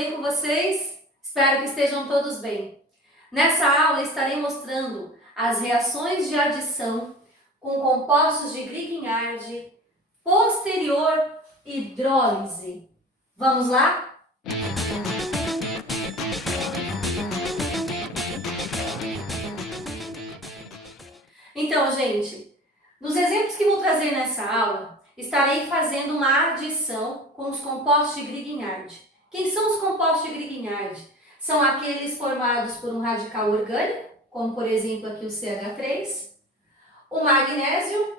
bem com vocês? Espero que estejam todos bem. Nessa aula estarei mostrando as reações de adição com compostos de Grignard, posterior hidrólise. Vamos lá? Então, gente, nos exemplos que vou trazer nessa aula, estarei fazendo uma adição com os compostos de Grignard. Quem são os compostos de Grignard? São aqueles formados por um radical orgânico, como por exemplo aqui o CH3, o magnésio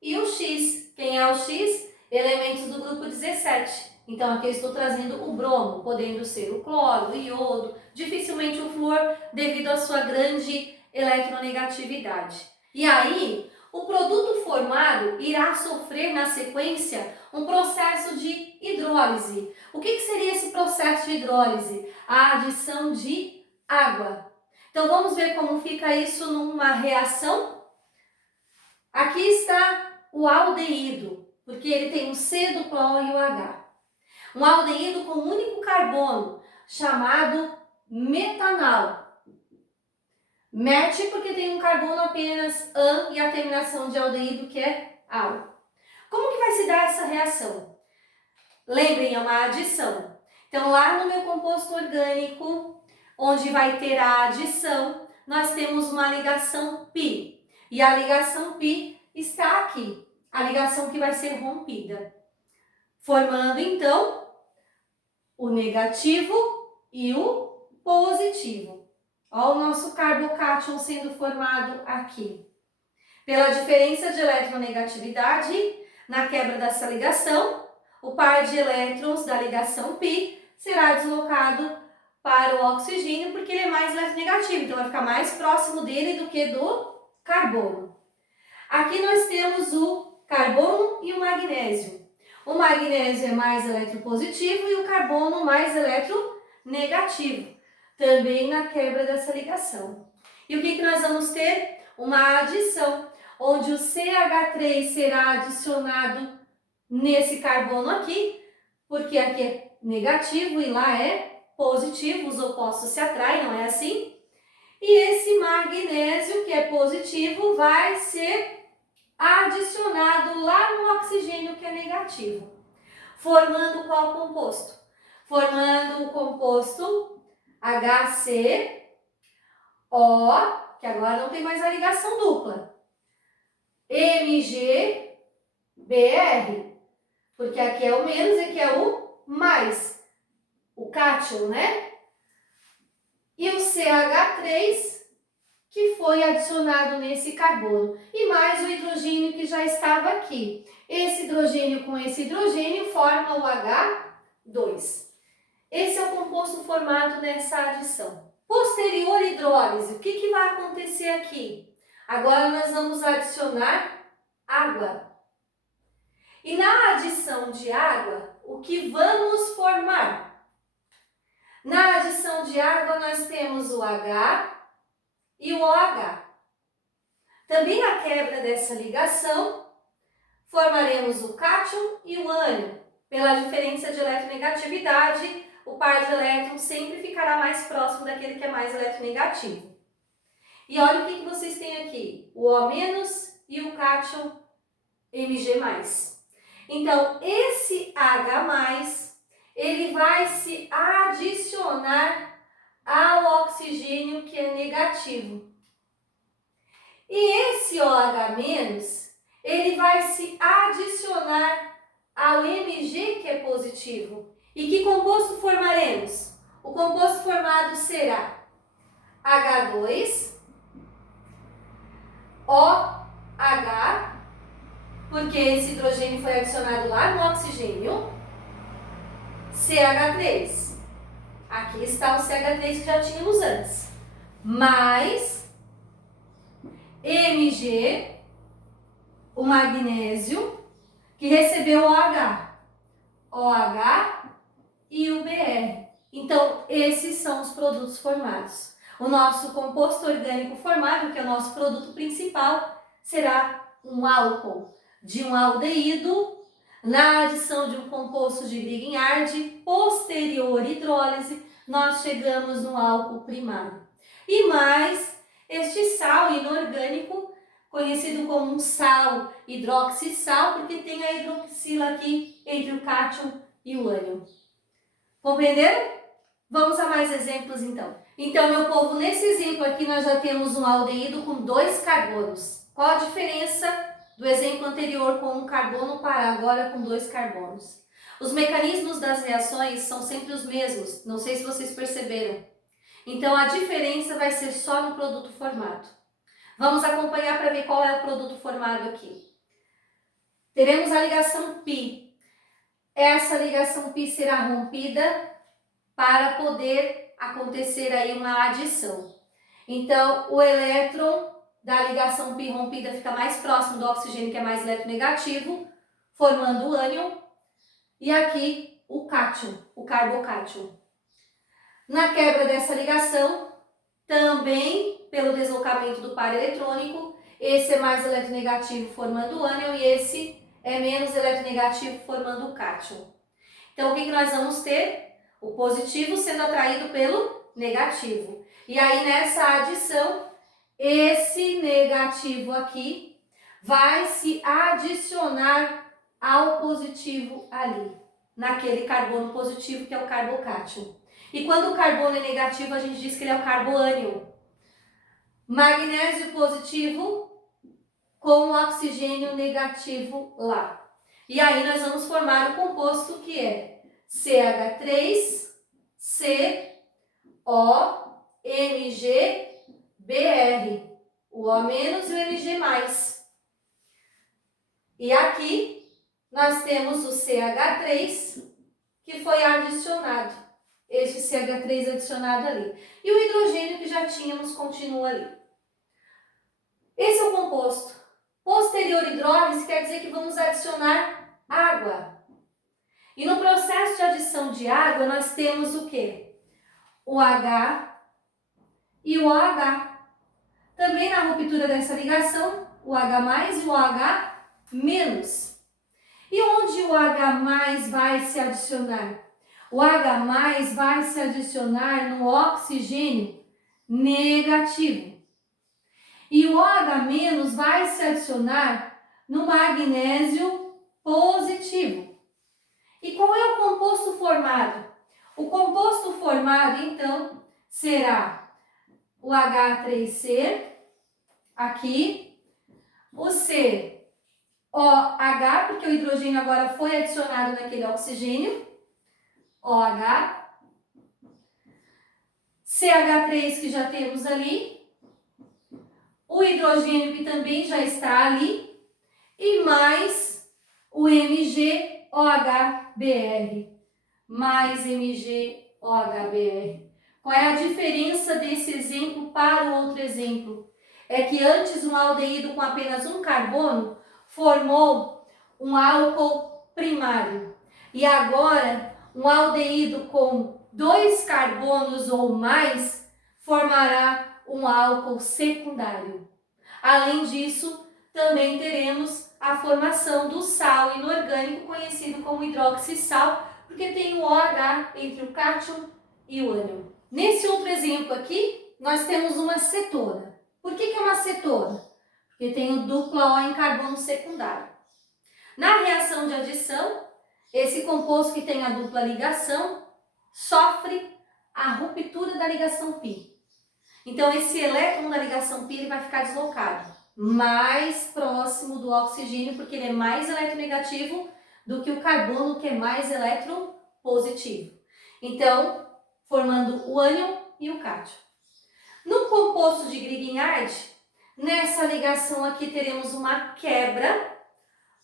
e o X. Quem é o X? Elementos do grupo 17. Então aqui eu estou trazendo o bromo, podendo ser o cloro, o iodo, dificilmente o flúor devido à sua grande eletronegatividade. E aí, o produto formado irá sofrer na sequência um processo de hidrólise. O que seria esse processo de hidrólise? A adição de água. Então vamos ver como fica isso numa reação. Aqui está o aldeído, porque ele tem o C do cloro e o H. Um aldeído com um único carbono, chamado metanal. Met porque tem um carbono apenas an e a terminação de aldeído que é al. Como que vai se dar essa reação? Lembrem, é uma adição. Então lá no meu composto orgânico, onde vai ter a adição, nós temos uma ligação π. E a ligação π está aqui, a ligação que vai ser rompida. Formando então o negativo e o positivo. Olha o nosso carbocátion sendo formado aqui. Pela diferença de eletronegatividade, na quebra dessa ligação, o par de elétrons da ligação π será deslocado para o oxigênio porque ele é mais eletronegativo, então vai ficar mais próximo dele do que do carbono. Aqui nós temos o carbono e o magnésio. O magnésio é mais eletropositivo e o carbono mais eletronegativo. Também na quebra dessa ligação. E o que nós vamos ter? Uma adição, onde o CH3 será adicionado nesse carbono aqui, porque aqui é negativo e lá é positivo, os opostos se atraem, não é assim? E esse magnésio, que é positivo, vai ser adicionado lá no oxigênio, que é negativo. Formando qual composto? Formando o composto HCO, que agora não tem mais a ligação dupla, MgBr, porque aqui é o menos e aqui é o mais, o cátion, né? E o CH3, que foi adicionado nesse carbono, e mais o hidrogênio que já estava aqui. Esse hidrogênio com esse hidrogênio forma o H2. Esse é o composto formado nessa adição. Posterior hidrólise, o que vai acontecer aqui? Agora nós vamos adicionar água. E na adição de água, o que vamos formar? Na adição de água nós temos o H e o OH. Também na quebra dessa ligação, formaremos o cátion e o ânion. Pela diferença de eletronegatividade, o par de elétrons sempre ficará mais próximo daquele que é mais eletronegativo. E olha o que vocês têm aqui, o O- e o cátion Mg+. Então, esse H+, ele vai se adicionar ao oxigênio que é negativo. E esse OH-, ele vai se adicionar ao Mg, que é positivo. E que composto formaremos? O composto formado será H2, OH, porque esse hidrogênio foi adicionado lá no oxigênio, CH3. Aqui está o CH3 que já tínhamos antes. Mais Mg, o magnésio, que recebeu OH. OH e o Br. Então, esses são os produtos formados. O nosso composto orgânico formado, que é o nosso produto principal, será um álcool de um aldeído Na adição de um composto de Grignard, posterior hidrólise, nós chegamos no álcool primário. E mais, este sal inorgânico, conhecido como um sal hidroxissal, porque tem a hidroxila aqui entre o cátion e o ânion. Compreenderam? Vamos a mais exemplos então. Então, meu povo, nesse exemplo aqui nós já temos um aldeído com 2 carbonos. Qual a diferença do exemplo anterior com um carbono para agora com 2 carbonos? Os mecanismos das reações são sempre os mesmos, não sei se vocês perceberam. Então, a diferença vai ser só no produto formado. Vamos acompanhar para ver qual é o produto formado aqui. Teremos a ligação π. Essa ligação π será rompida para poder acontecer aí uma adição. Então, o elétron da ligação π rompida fica mais próximo do oxigênio, que é mais eletronegativo, formando o ânion. E aqui o cátion, o carbocátion. Na quebra dessa ligação, também pelo deslocamento do par eletrônico, esse é mais eletronegativo formando o ânion e esse é menos eletronegativo formando o cátion. Então, o que nós vamos ter? O positivo sendo atraído pelo negativo. E aí, nessa adição, esse negativo aqui vai se adicionar ao positivo ali, naquele carbono positivo que é o carbocátion. E quando o carbono é negativo, a gente diz que ele é o carboânion. Magnésio positivo com oxigênio negativo lá. E aí nós vamos formar o composto que é CH3COMgBr, o O- e o Mg+. E aqui nós temos o CH3 que foi adicionado. Este CH3 adicionado ali. E o hidrogênio que já tínhamos continua ali. Esse é o composto. Posterior hidrólise quer dizer que vamos adicionar água. E no processo de adição de água nós temos o quê? O H e o OH. Também na ruptura dessa ligação, o H+ e o OH-. E onde o H+ vai se adicionar? O H+ vai se adicionar no oxigênio negativo. E o OH- vai se adicionar no magnésio positivo. E qual é o composto formado? O composto formado, então, será o H3C, aqui, o COH, porque o hidrogênio agora foi adicionado naquele oxigênio, OH, CH3 que já temos ali, o hidrogênio que também já está ali, e mais o MgOHBr, mais MgOHBr. Qual é a diferença desse exemplo para o outro exemplo? É que antes um aldeído com apenas um carbono formou um álcool primário. E agora um aldeído com 2 carbonos ou mais formará um álcool secundário. Além disso, também teremos a formação do sal inorgânico, conhecido como hidroxissal, porque tem o OH entre o cátion e o ânion. Nesse outro exemplo aqui, nós temos uma cetona. Por que é uma cetona? Porque tem o dupla O em carbono secundário. Na reação de adição, esse composto que tem a dupla ligação sofre a ruptura da ligação π. Então, esse elétron da ligação π ele vai ficar deslocado mais próximo do oxigênio, porque ele é mais eletronegativo do que o carbono, que é mais eletropositivo. Então, formando o ânion e o cátion. No composto de Grignard, nessa ligação aqui teremos uma quebra,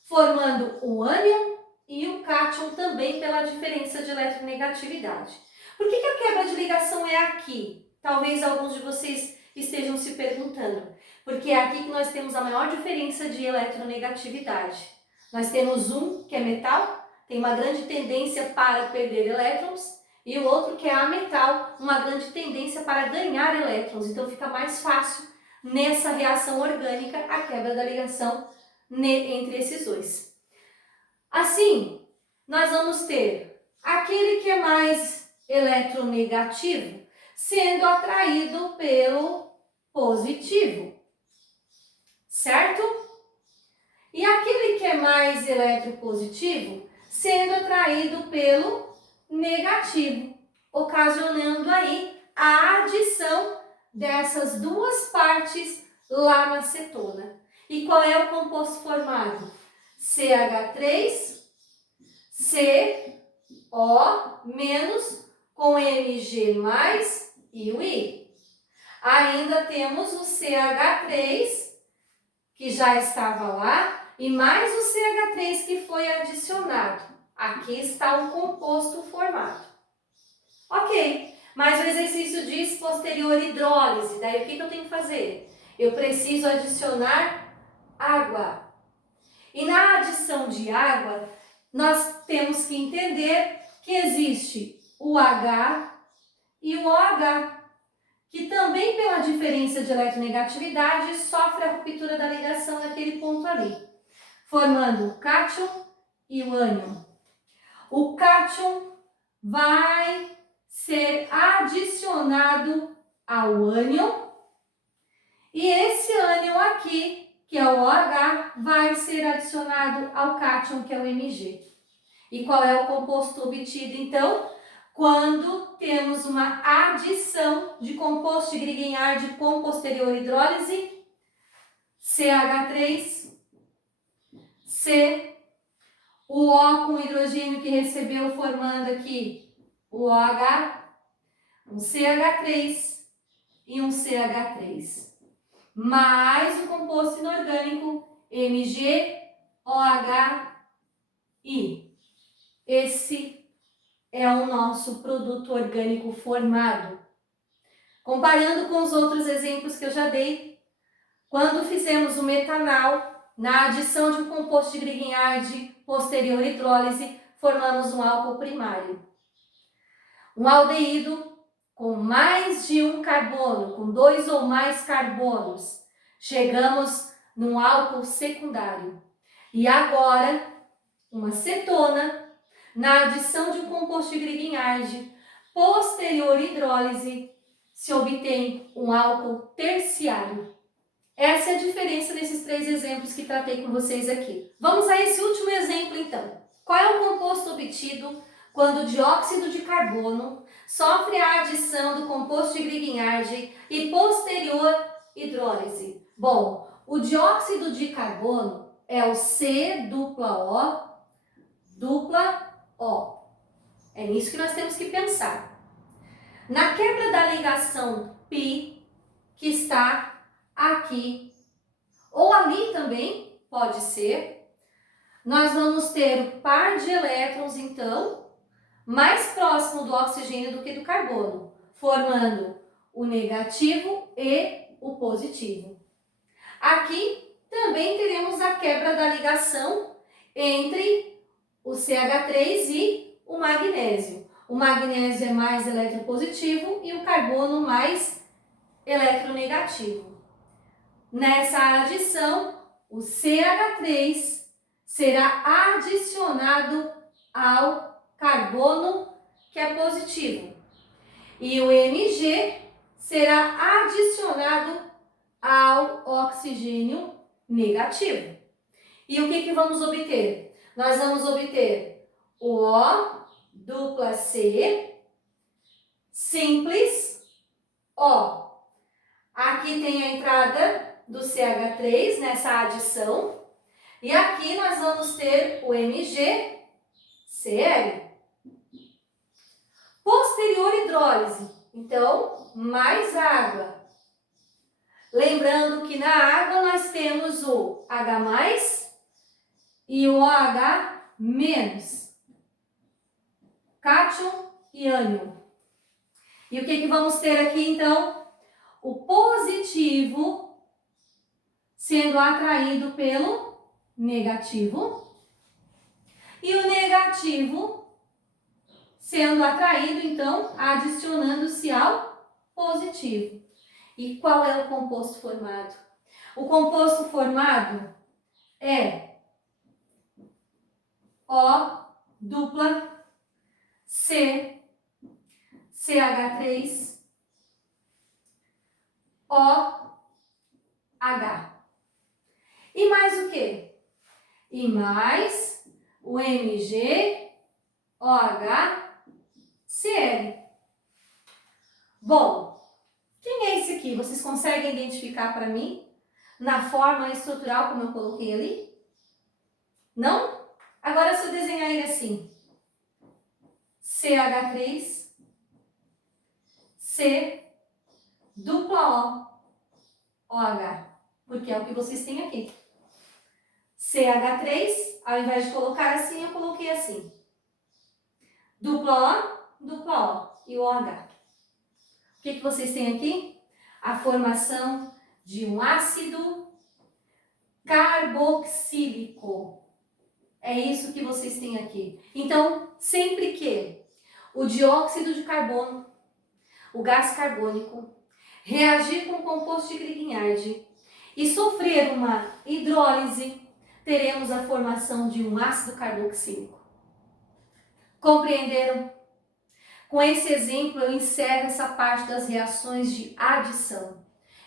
formando o ânion e o cátion também pela diferença de eletronegatividade. Por que a quebra de ligação é aqui? Talvez alguns de vocês estejam se perguntando. Porque é aqui que nós temos a maior diferença de eletronegatividade. Nós temos um que é metal, tem uma grande tendência para perder elétrons, e o outro que é ametal, uma grande tendência para ganhar elétrons. Então fica mais fácil nessa reação orgânica a quebra da ligação entre esses dois. Assim, nós vamos ter aquele que é mais eletronegativo sendo atraído pelo positivo, certo? E aquele que é mais eletropositivo sendo atraído pelo negativo, ocasionando aí a adição dessas duas partes lá na cetona. E qual é o composto formado? CH3, CO menos com Mg mais e o I. Ainda temos o CH3, que já estava lá, e mais o CH3 que foi adicionado. Aqui está o composto formado. Ok, mas o exercício diz posterior hidrólise. Daí o que eu tenho que fazer? Eu preciso adicionar água. E na adição de água, nós temos que entender que existe o H e o OH, que também pela diferença de eletronegatividade sofre a ruptura da ligação naquele ponto ali, formando o cátion e o ânion. O cátion vai ser adicionado ao ânion e esse ânion aqui, que é o OH, vai ser adicionado ao cátion, que é o Mg. E qual é o composto obtido, então? Quando temos uma adição de composto de Grignard com posterior hidrólise, CH3, C, o O com hidrogênio que recebeu formando aqui o OH, um CH3 e um CH3, mais o composto inorgânico MgOHI. Esse é o nosso produto orgânico formado. Comparando com os outros exemplos que eu já dei, quando fizemos o metanal, na adição de um composto de Grignard posterior hidrólise, formamos um álcool primário. Um aldeído com mais de um carbono, com 2 ou mais carbonos, chegamos num álcool secundário. E agora, uma cetona, na adição de um composto de Grignard posterior hidrólise, se obtém um álcool terciário. Essa é a diferença desses 3 exemplos que tratei com vocês aqui. Vamos a esse último exemplo, então. Qual é o composto obtido quando o dióxido de carbono sofre a adição do composto de Grignard e posterior hidrólise? Bom, o dióxido de carbono é o C-O-O. É nisso que nós temos que pensar. Na quebra da ligação π, que está aqui, ou ali também, pode ser, nós vamos ter o par de elétrons, então, mais próximo do oxigênio do que do carbono, formando o negativo e o positivo. Aqui também teremos a quebra da ligação entre o CH3 e o magnésio. O magnésio é mais eletropositivo e o carbono mais eletronegativo. Nessa adição, o CH3 será adicionado ao carbono, que é positivo, e o Mg será adicionado ao oxigênio negativo. E o que vamos obter? Nós vamos obter o O dupla C simples O. Aqui tem a entrada do CH3 nessa adição. E aqui nós vamos ter o MgCl. Posterior hidrólise, então, mais água. Lembrando que na água nós temos o H+, e o OH-, cátion e ânion. E o que vamos ter aqui, então? O positivo sendo atraído pelo negativo e o negativo sendo atraído, então, adicionando-se ao positivo. E qual é o composto formado? O composto formado é O dupla C, CH3, OH. E mais o quê? E mais o MgOHCl. Bom, quem é esse aqui? Vocês conseguem identificar para mim? Na forma estrutural como eu coloquei ali? Não? Agora se eu desenhar ele assim. CH3, C, dupla O, OH. Porque é o que vocês têm aqui. CH3, ao invés de colocar assim, eu coloquei assim. Dupla O e o OH. O que vocês têm aqui? A formação de um ácido carboxílico. É isso que vocês têm aqui. Então, sempre que o dióxido de carbono, o gás carbônico, reagir com o composto de Grignard e sofrer uma hidrólise, teremos a formação de um ácido carboxílico. Compreenderam? Com esse exemplo, eu encerro essa parte das reações de adição.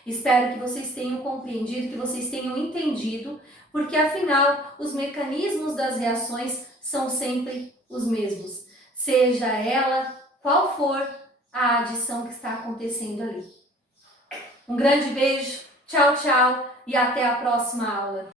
Espero que vocês tenham compreendido, que vocês tenham entendido, porque afinal, os mecanismos das reações são sempre os mesmos. Seja ela qual for a adição que está acontecendo ali. Um grande beijo, tchau, tchau e até a próxima aula.